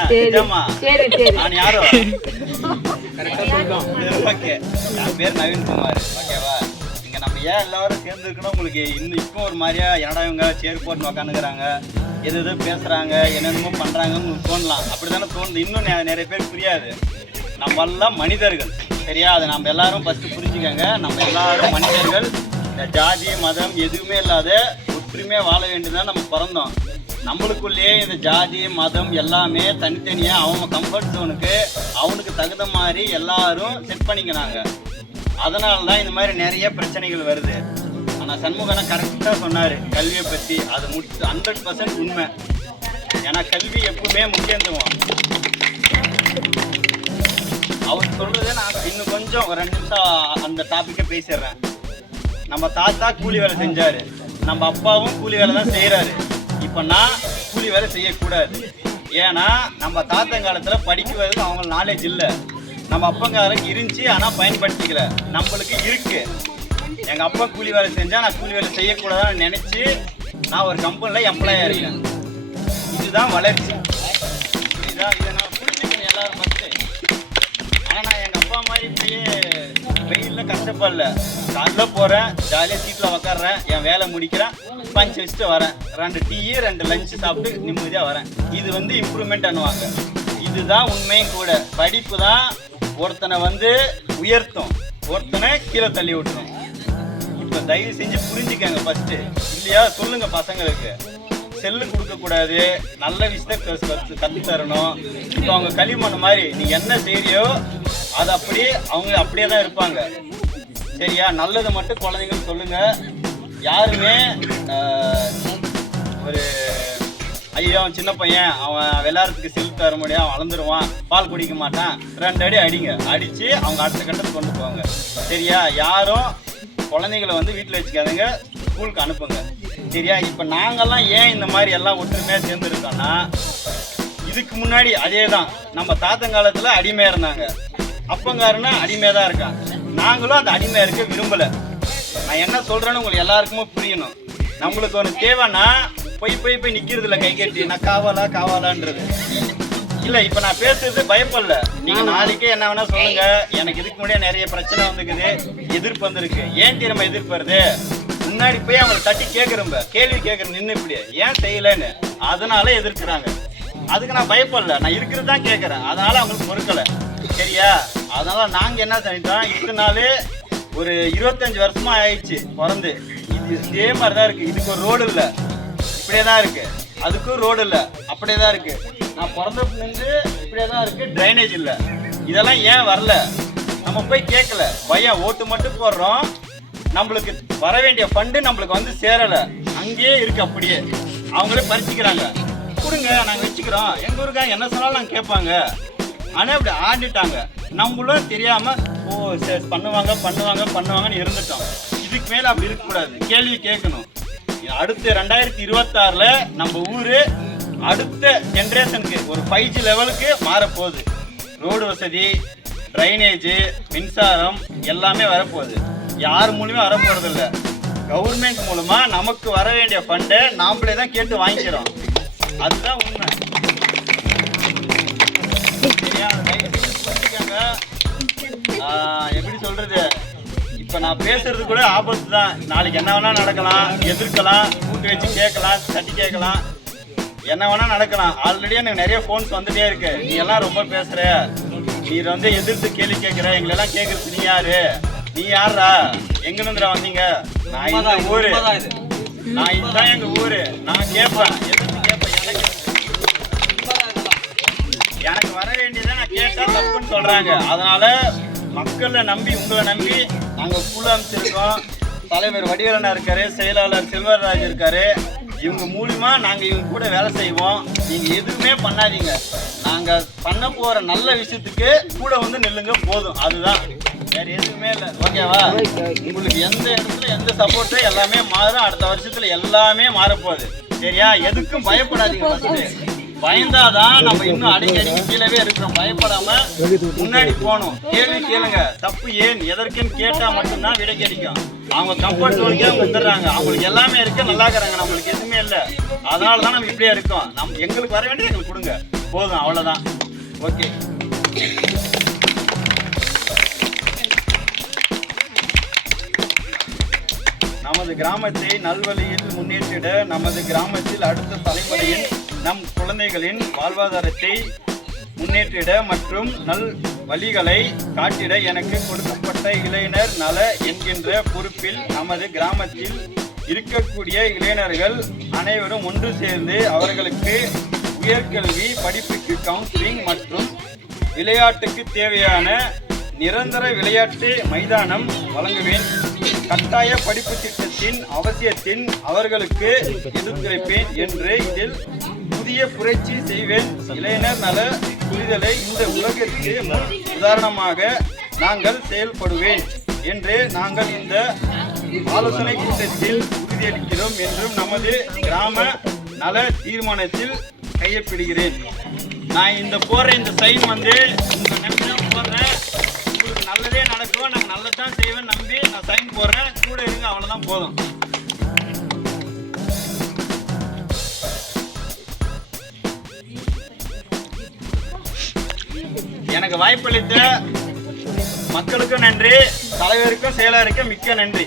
தானே சரி. சரி நான் யாரோ? ஓகே. என் பேர் நவீன்குமார் ஓகேவா? இங்க நம்ம ஏன் எல்லாரும் சேர்ந்து இருக்கணும் உங்களுக்கு இன்னும் இப்போ ஒரு மாதிரியா என்னடா இவங்க சேர் போட்டு உக்காந்துக்கிறாங்க? எது எது பேசுறாங்க? என்னென்னமோ உங்களுக்கு தோணலாம். அப்படிதானே தோணுது. இன்னும் நிறைய பேர் புரியாது. நம்ம எல்லாம் மனிதர்கள். சரியா? அதை நம்ம எல்லாரும் ஃபர்ஸ்ட் புரிஞ்சுக்கங்க. நம்ம எல்லாரும் மனிதர்கள். இந்த ஜாதி மதம் எதுவுமே இல்லாத ஒற்றுமையா வாழ வேண்டியதான் நம்ம பிறந்தோம். நம்மளுக்குள்ளேயே இந்த ஜாதி மதம் எல்லாமே தனித்தனியா அவங்க கம்ஃபர்ட் ஜோனுக்கு அவனுக்கு தகுந்த மாதிரி எல்லாரும் செட் பண்ணிக்கிறாங்க. அதனால தான் இந்த மாதிரி நிறைய பிரச்சனைகள் வருது. ஆனால் சண்முகனை கரெக்டாக சொன்னார் கல்வியை பற்றி அது முடிச்சு ஹண்ட்ரட் பர்சன்ட் உண்மை. ஏன்னா கல்வி எப்பவுமே முக்கியத்துவம். அவர் சொல்றதை நான் இன்னும் கொஞ்சம் ஒரு ரெண்டு நிமிஷம் அந்த டாபிக்கை பேசிடுறேன். நம்ம தாத்தா கூலி வேலை செஞ்சாரு. நம்ம அப்பாவும் கூலி வேலை தான் செய்யறாரு இப்போ நான் கூலி வேலை செய்யக்கூடாது. ஏன்னா நம்ம தாத்தங்காலத்துல படிக்கிறது அவங்க நாலேஜ் இல்லை. நம்ம அப்பங்காரருக்கு இருந்துச்சு ஆனால் பயன்படுத்திக்கல. நம்மளுக்கு இருக்கு. எங்கள் அப்பா கூலி வேலை செஞ்சால் நான் கூலி வேலை செய்யக்கூடாதுன்னு நினச்சி நான் ஒரு கம்பெனியில் எம்ப்ளாயாக இருக்கேன். இதுதான் வளர்ச்சி. இதுதான் இதனால் ட்ரெயினில் கஷ்டப்படல. காலைல போகிறேன் ஜாலியாக சீட்டில் உக்காடுறேன் என் வேலை முடிக்கிறேன் பஞ்ச் வச்சுட்டு வரேன். ரெண்டு டீ ரெண்டு லஞ்ச் சாப்பிட்டு நிம்மதியாக வரேன். இது வந்து இம்ப்ரூவ்மெண்ட் பண்ணுவாங்க இதுதான் உண்மையும் கூட. படிப்பு தான் ஒருத்தனை வந்து உயர்த்தும். ஒருத்தனை கீழே தள்ளி விட்டுரும். இப்போ தயவு செஞ்சு புரிஞ்சுக்கங்க ஃபஸ்ட்டு இல்லையா? சொல்லுங்கள் பசங்களுக்கு. செல்லு கொடுக்கக்கூடாது நல்ல விஷயத்த கற்று தரணும் இப்போ அவங்க களிமண் மாதிரி நீ என்ன செய்றியோ அது அப்படியே அவங்க அப்படியே தான் இருப்பாங்க. சரியா? நல்லதை மட்டும் குழந்தைங்களுக்கு சொல்லுங்க. யாருமே ஒரு ஐயோ அவன் சின்ன பையன். அவன் விளையாடுறதுக்கு செல் தர முடியும் அவன் வளர்ந்துருவான். பால் குடிக்க மாட்டான். ரெண்டு அடி அடிங்க. அடிச்சு அவங்க அடுத்த கட்டத்துக்கு கொண்டு போவாங்க. சரியா? யாரும் குழந்தைங்கள வந்து வீட்டில் வச்சுக்காதுங்க. ஸ்கூலுக்கு அனுப்புங்க. சரியா? இப்போ நாங்கள்லாம் ஏன் இந்த மாதிரி எல்லாம் ஒற்றுமையாக சேர்ந்துருக்கோம்னா இதுக்கு முன்னாடி அதே தான் நம்ம தாத்தங்காலத்துல அடிமையாக இருந்தாங்க. அப்பங்காரனா அடிமையா தான் இருக்கான் நாங்களும் அந்த அடிமையா இருக்க விரும்பல. நான் என்ன சொல்றேன்னு உங்களுக்கு எல்லாருக்குமே புரியணும். நம்மளுக்கு ஒரு தேவைன்னா போய் போய் போய் நிக்கிறது இல்ல கை கட்டி. நான் காவாலா காவாலான்றது. இல்ல இப்ப நான் பேசுறது பயப்படல. நீங்க நாளைக்கே என்ன வேணா சொல்லுங்க. எனக்கு இதுக்கு முன்னாடியே நிறைய பிரச்சனை வந்துக்குது. எதிர்ப்பு வந்திருக்கு. ஏன் தெரியுமா எதிர்ப்பு வருது? முன்னாடி போய் அவங்களை தட்டி கேக்குறம்ப கேள்வி கேக்குற நின்னு இப்படி ஏன் செய்யலன்னு? அதனால எதிர்க்கிறாங்க. அதுக்கு நான் பயப்படல. நான் இருக்கிறது தான் கேட்குறேன். அதனால அவங்களுக்கு பொறுக்கல. சரியா? அதனால நாங்க என்ன செஞ்சிட்டோம் இத்தனை நாள் ஒரு இருபத்தஞ்சு வருஷமா ஆயிடுச்சு பிறந்து. இது இதே மாதிரி தான் இருக்கு. இதுக்கு ஒரு ரோடு இல்லை. இப்படியே தான் இருக்கு அதுக்கும் ரோடு இல்லை. அப்படியே தான் இருக்கு. நான் பிறந்ததுலேருந்து இப்படியே தான் இருக்கு. ட்ரைனேஜ் இல்லை. இதெல்லாம் ஏன் வரல? நம்ம போய் கேட்கல. பையன் ஓட்டு மட்டும் போடுறோம். நம்மளுக்கு வர வேண்டிய ஃபண்டு நம்மளுக்கு வந்து சேரலை. அங்கேயே இருக்கு அப்படியே. அவங்களே பறிச்சுக்கிறாங்க. கொடுங்க நாங்கள் வச்சுக்கிறோம். எங்கள் ஊருக்காக என்ன சொன்னாலும் நாங்கள் கேட்பாங்க. ஆனால் இப்படி ஆண்டுட்டாங்க நம்மளும் தெரியாம ஓ சரி பண்ணுவாங்க பண்ணுவாங்க பண்ணுவாங்கன்னு இருந்துட்டோம். இதுக்கு மேலே அப்படி இருக்கக்கூடாது. கேள்வி கேட்கணும். அடுத்து ரெண்டாயிரத்தி இருபத்தாறுல நம்ம ஊரு அடுத்த ஜென்ரேஷனுக்கு ஒரு ஃபைவ் ஜி லெவலுக்கு மாறப்போகுது. ரோடு வசதி ட்ரைனேஜ் மின்சாரம் எல்லாமே வரப்போகுது. யார் மூலியமா வரப்போறது இல்லை கவர்மெண்ட் மூலமா நமக்கு வர வேண்டிய ஃபண்டை நாமளே தான் கேட்டு வாங்கிக்கிறோம். அதுதான் உண்மை. எப்படி சொல்றது? இப்ப நான் பேசுறது கூட ஆபத்து தான். நாளைக்கு என்ன வேணா நடக்கலாம். எதிர்க்கலாம். கூட்டு வச்சு கேட்கலாம். தட்டி கேட்கலாம். என்ன வேணா நடக்கலாம். ஆல்ரெடி எனக்கு நிறைய ஃபோன்ஸ் வந்துட்டே இருக்கு. நீ எல்லாம் ரொம்ப பேசுற. நீ வந்து எதிர்த்து கேள்வி கேட்கிற. எங்களெல்லாம் கேட்கறது நீ யாரு? நீ யாரா எங்க இருந்துடா வந்தீங்க? நான் இந்த ஊரு. நான் இதுதான் எங்க ஊரு. நான் கேட்பேன். தப்புன்னு சொல்றாங்க. அதனால மக்களை நம்பி உங்களை நம்பி நாங்க ஸ்கூல் அமைச்சிருக்கோம் தலைவர் வடிவேலனா இருக்காரு செயலாளர் செல்வராஜ் இருக்காரு. இவங்க மூலியமா நாங்க இவங்க கூட வேலை செய்வோம். நீங்க எதுவுமே பண்ணாதீங்க. நாங்க பண்ண போற நல்ல விஷயத்துக்கு கூட வந்து நில்லுங்க போதும். அதுதான். வேற எதுவுமே இல்லை. ஓகேவா? உங்களுக்கு எந்த இடத்துல எந்த சப்போர்ட்டும் எல்லாமே மாறும். அடுத்த வருஷத்துல எல்லாமே மாறப்போகுது. சரியா? எதுக்கும் பயப்படாதீங்க. பயந்தாதான் நம்ம இன்னும் அடிக்கடி அடிக்கி கீழவே இருக்கிறோம். பயப்படாம முன்னாடி போகணும். கேள்வி கேளுங்க. தப்பு ஏன்? எதற்குன்னு கேட்டா மட்டும்தான் விடை கிடைக்கும். அவங்க கம்ஃபர்ட் ஜோனுக்கே அவங்க வந்துடுறாங்க. அவங்களுக்கு எல்லாமே இருக்கு. நல்லா இருக்கிறாங்க நம்மளுக்கு எதுவுமே இல்லை. அதனால தான் நம்ம இப்படியே இருக்கோம். நம்ம எங்களுக்கு வர வேண்டியது எங்களுக்கு கொடுங்க. போதும். அவ்வளோதான் ஓகே நமது கிராமத்தை நல்வழியில் முன்னேற்றிட நமது கிராமத்தில் அடுத்த தலைமுறையின் நம் குழந்தைகளின் வாழ்வாதாரத்தை முன்னேற்றிட மற்றும் நல் வழிகளை காட்டிட எனக்கு கொடுக்கப்பட்ட இளைஞர் நல என்கின்ற பொறுப்பில் நமது கிராமத்தில் இருக்கக்கூடிய இளைஞர்கள் அனைவரும் ஒன்று சேர்ந்து அவர்களுக்கு உயர்கல்வி படிப்புக்கு கவுன்சிலிங் மற்றும் விளையாட்டுக்கு தேவையான நிரந்தர விளையாட்டு மைதானம் வழங்குவேன். கட்டாய படிப்பு திட்டத்தின் அவசியத்தின் அவர்களுக்கு எடுத்துரைப்பேன் என்று இதில் பெரிய புரட்சி செய்வேன். இளைஞர் நல புரிதலை இந்த உலகிற்கு உதாரணமாக நாங்கள் செயல்படுவேன் என்று நாங்கள் இந்த ஆலோசனை கூட்டத்தில் உறுதியளிக்கிறோம் என்றும் நமது கிராம நல தீர்மானத்தில் கையப்பிடுகிறேன். நான் இந்த போற இந்த சைன் வந்து உங்க நம்பி தான் போடுறேன். உங்களுக்கு நல்லதே நடக்கும். நான் நல்லதான் செய்வேன் நம்பி நான் சைன் போடுறேன். கூட இருங்க அவ்வளவுதான் போதும். எனக்கு வாய்ப்பளித்த மக்களுக்கும் நன்றி தலைவருக்கும் செயலருக்கும் மிக்க நன்றி.